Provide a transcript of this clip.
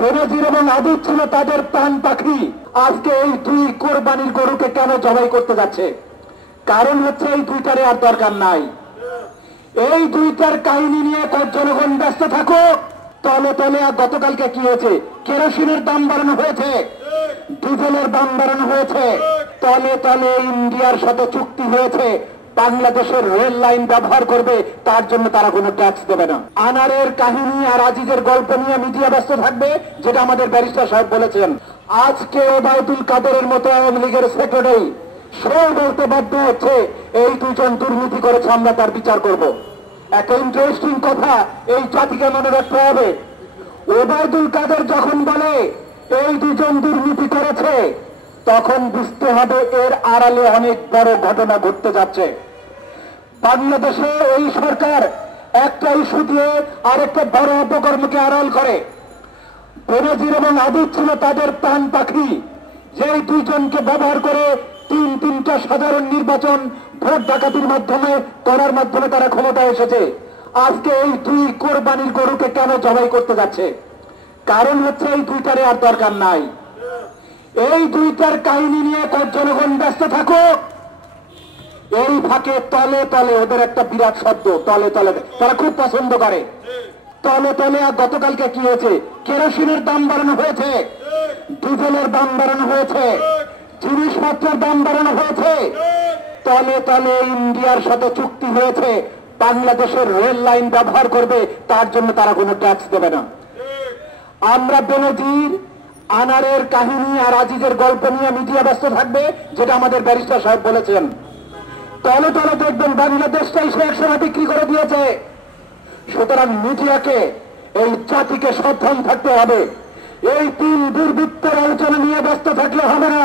বেনজির এবং আদিত ছিল তাদের প্রাণ পাখি। আজকে এই দুই কোরবানির গরুকে কেন জবাই করতে যাচ্ছে? কারণ হচ্ছে এই দুইটারে আর দরকার নাই। এই দুইটার কাহিনী নিয়ে জনগণ ব্যস্ত থাকুক। তলে তলে আর গতকালকে কি হয়েছে? কেরোসিনের দাম বাড়ানো হয়েছে, ডিজেলের দাম বাড়ানো হয়েছে, তলে তলে ইন্ডিয়ার সাথে চুক্তি হয়েছে বাংলাদেশের রেল লাইন ব্যবহার করবে, তার জন্য তারা কোনো ট্যাক্স দেবে না। আনারের কাহিনী আর আজিজের গল্প নিয়ে মিডিয়া ব্যস্ত থাকবে, যেটা আমাদের ব্যারিস্টার সাহেব বলেছেন। আজকে ওবায়দুল কাদেরের মতো আওয়ামী লীগের সেক্রেটারি সে বলতে বাধ্য হচ্ছে এই দুজন দুর্নীতি করেছে, আমরা তার বিচার করব। একটা ইন্টারেস্টিং কথা এই জাতিকে মনে রাখতে হবে। ওবায়দুল কাদের যখন বলে এই দুজন দুর্নীতি করেছে, তখন বুঝতে হবে এর আড়ালে অনেক বড় ঘটনা ঘটতে যাচ্ছে। বাংলাদেশে এই সরকার একটা ইস্যু দিয়ে আরেকটা বড় অপকর্মকে আড়াল করে। বেনজির এবং আদিত ছিল তাদের প্রাণ পাখি, যেই দুইজনকে ব্যবহার করে তিনটা সাধারণ নির্বাচন ভোট ডাকাতির মাধ্যমে করার মাধ্যমে তারা ক্ষমতায় এসেছে। আজকে এই দুই কোরবানির গরুকে কেন জবাই করতে যাচ্ছে? কারণ হচ্ছে এই দুইটারে আর দরকার নাই। এই দুইটার কাহিনী নিয়ে জনগণ ব্যস্ত থাকুক। এই ফাঁকে তলে তলে ওদের একটা বিরাট শব্দ, তলে তলে তারা খুব পছন্দ করে। তলে তলে আর গতকালকে কি হয়েছে? কেরোসিনের দাম বাড়ানো হয়েছে, ডিজেলের দাম বাড়ানো হয়েছে, জিনিসপত্রের দাম বাড়ানো হয়েছে, তলে তলে ইন্ডিয়ার সাথে চুক্তি হয়েছে বাংলাদেশের রেল লাইন ব্যবহার করবে, তার জন্য তারা কোনো ট্যাক্স দেবে না। আমরা বেনজির, আনারের কাহিনী আর আজিজের গল্প নিয়ে মিডিয়া ব্যস্ত থাকবে, যেটা আমাদের ব্যারিস্টার সাহেব বলেছেন। তলে তলে দেখবেন বাংলাদেশটাই সে একসময় বিক্রি করে দিয়েছে। সুতরাং মিডিয়াকে, এই জাতিকে সাবধান থাকতে হবে। এই তিন দুর্বৃত্তের আলোচনা নিয়ে ব্যস্ত থাকলে হবে না।